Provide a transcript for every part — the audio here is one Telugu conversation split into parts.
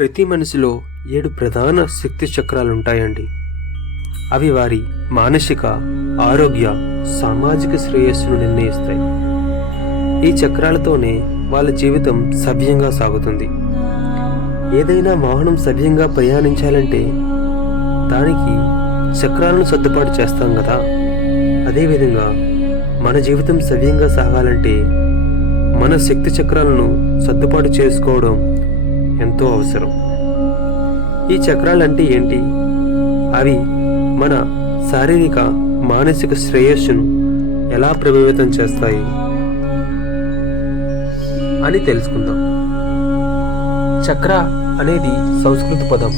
ప్రతి మనిషిలో ఏడు ప్రధాన శక్తి చక్రాలు ఉంటాయండి అవి వారి మానసిక ఆరోగ్య సామాజిక శ్రేయస్సును నిర్ణయిస్తాయి. ఈ చక్రాలతోనే వాళ్ళ జీవితం సవ్యంగా సాగుతుంది. ఏదైనా వాహనం సవ్యంగా ప్రయాణించాలంటే దానికి చక్రాలను సర్దుబాటు చేస్తాం కదా. అదేవిధంగా మన జీవితం సవ్యంగా సాగాలంటే మన శక్తి చక్రాలను సర్దుబాటు చేసుకోవడం ఎంతో అవసరం. ఈ చక్రాలు అంటే ఏంటి? అవి మన శారీరక మానసిక శ్రేయస్సును ఎలా ప్రభావితం చేస్తాయి? అని తెలుసుకుందాం. చక్ర అనేది సంస్కృత పదం.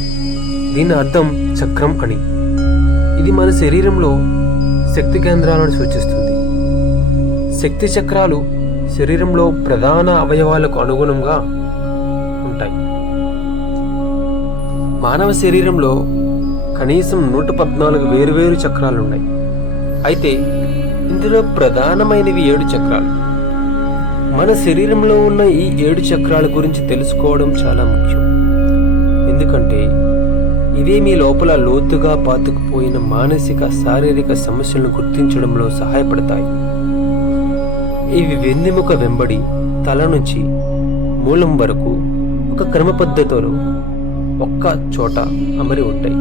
దీని అర్థం చక్రం అని. ఇది మన శరీరంలో శక్తి కేంద్రాలను సూచిస్తుంది. శక్తి చక్రాలు శరీరంలో ప్రధాన అవయవాలకు అనుగుణంగా ఉంటాయి. మానవ శరీరంలో కనీసం నూట పద్నాలుగు వేరువేరు చక్రాలు ఉన్నాయి అయితే ఇందులో ప్రధానమైనవి ఏడు చక్రాలు. మన శరీరంలో ఉన్న ఈ ఏడు చక్రాల గురించి తెలుసుకోవడం చాలా ముఖ్యం. ఎందుకంటే ఇవే మీ లోపల లోతుగా పాతుకుపోయిన మానసిక శారీరక సమస్యలను గుర్తించడంలో సహాయపడతాయి. ఇవి వెన్నెముక వెంబడి తల నుంచి మూలం వరకు ఒక క్రమ పద్ధతిలో ఒక్క చోట అమరి ఉంటాయి.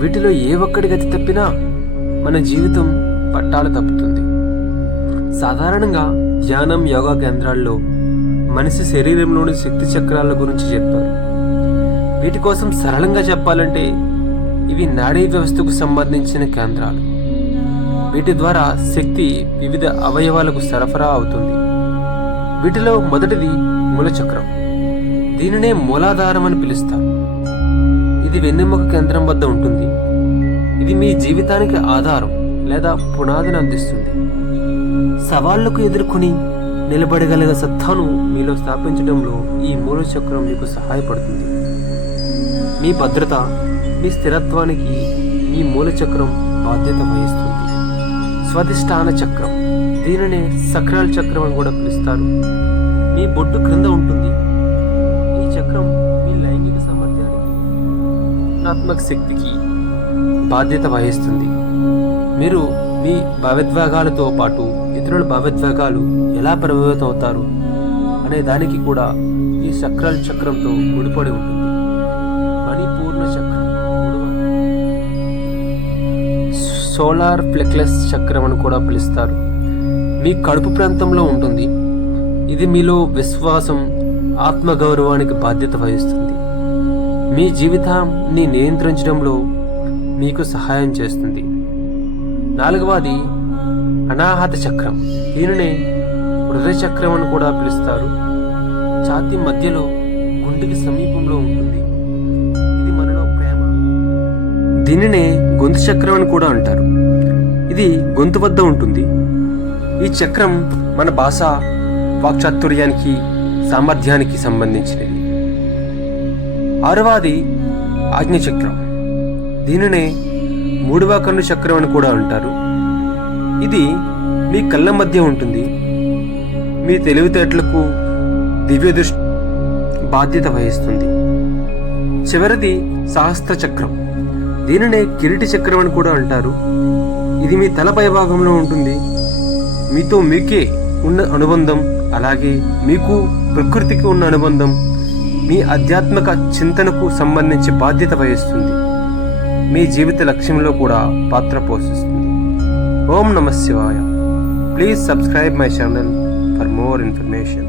వీటిలో ఏ ఒక్కడి గతి తప్పినా మన జీవితం పట్టాలు తప్పుతుంది. సాధారణంగా ధ్యానం యోగా కేంద్రాల్లో మనిషి శరీరంలోని శక్తి చక్రాల గురించి చెప్పారు. వీటి కోసం సరళంగా చెప్పాలంటే ఇవి నాడీ వ్యవస్థకు సంబంధించిన కేంద్రాలు. వీటి ద్వారా శక్తి వివిధ అవయవాలకు సరఫరా అవుతుంది. వీటిలో మొదటిది మూలచక్రం. దీనినే మూలాధారం అని పిలుస్తారు. ఇది వెన్నెముక కేంద్రం వద్ద ఉంటుంది. ఇది మీ జీవితానికి ఆధారం లేదా పునాదిని అందిస్తుంది. సవాళ్ళకు ఎదుర్కొని నిలబడగలిగే సత్తాను మీలో స్థాపించడంలో ఈ మూల చక్రం మీకు సహాయపడుతుంది. మీ భద్రత మీ స్థిరత్వానికి మీ మూల చక్రం బాధ్యత వహిస్తుంది. స్వధిష్టాన చక్రం. దీనినే సక్రాల చక్రం అని కూడా పిలుస్తారు. మీ బొట్టు క్రింద ఉంటుంది. ఈ చక్రం మీ లైంగిక సామర్థ్యానికి ఆత్మక శక్తికి బాధ్యత వహిస్తుంది. మీరు మీ భావోద్వేగాలతో పాటు ఇతరుల భావోద్వేగాలు ఎలా ప్రభావితం అవుతారు అనే దానికి కూడా ఈ చక్రాల చక్రంతో ముడిపడి ఉంటుంది. మణిపూర్ణ చక్రం సోలార్ ప్లెక్లెస్ చక్రం అని కూడా పిలుస్తారు. మీ కడుపు ప్రాంతంలో ఉంటుంది. ఇది మీలో విశ్వాసం ఆత్మగౌరవానికి బాధ్యత వహిస్తుంది. మీ జీవితాన్ని నియంత్రించడంలో మీకు సహాయం చేస్తుంది. నాలుగవది అనాహత చక్రం. దీనినే హృదయ చక్రం అని కూడా పిలుస్తారు. ఛాతీ మధ్యలో గుండెకి సమీపంలో ఉంటుంది. ఇది మనలో ప్రేమ. దీనినే గొంతు చక్రం అని కూడా అంటారు. ఇది గొంతు వద్ద ఉంటుంది. ఈ చక్రం మన భాష వాక్చాతుర్యానికి సామర్థ్యానికి సంబంధించినది ఆరవది ఆజ్ఞచక్రం. దీనినే మూడవ కన్ను చక్రం అని కూడా అంటారు. ఇది మీ కళ్ళ మధ్య ఉంటుంది. మీ తెలివితేటలకు దివ్య దృష్టి బాధ్యత వహిస్తుంది. చివరిది సహస్ర చక్రం దీనినే కిరీటి చక్రం అని కూడా అంటారు. ఇది మీ తలపై భాగంలో ఉంటుంది. మీతో మీకే ఉన్న అనుబంధం అలాగే మీకు ప్రకృతికి ఉన్న అనుబంధం మీ ఆధ్యాత్మిక చింతనకు సంబంధించి బాధ్యత వహిస్తుంది. మీ జీవిత లక్ష్యంలో కూడా పాత్ర పోషిస్తుంది. ఓం నమ శివాయ. Please subscribe my channel for more information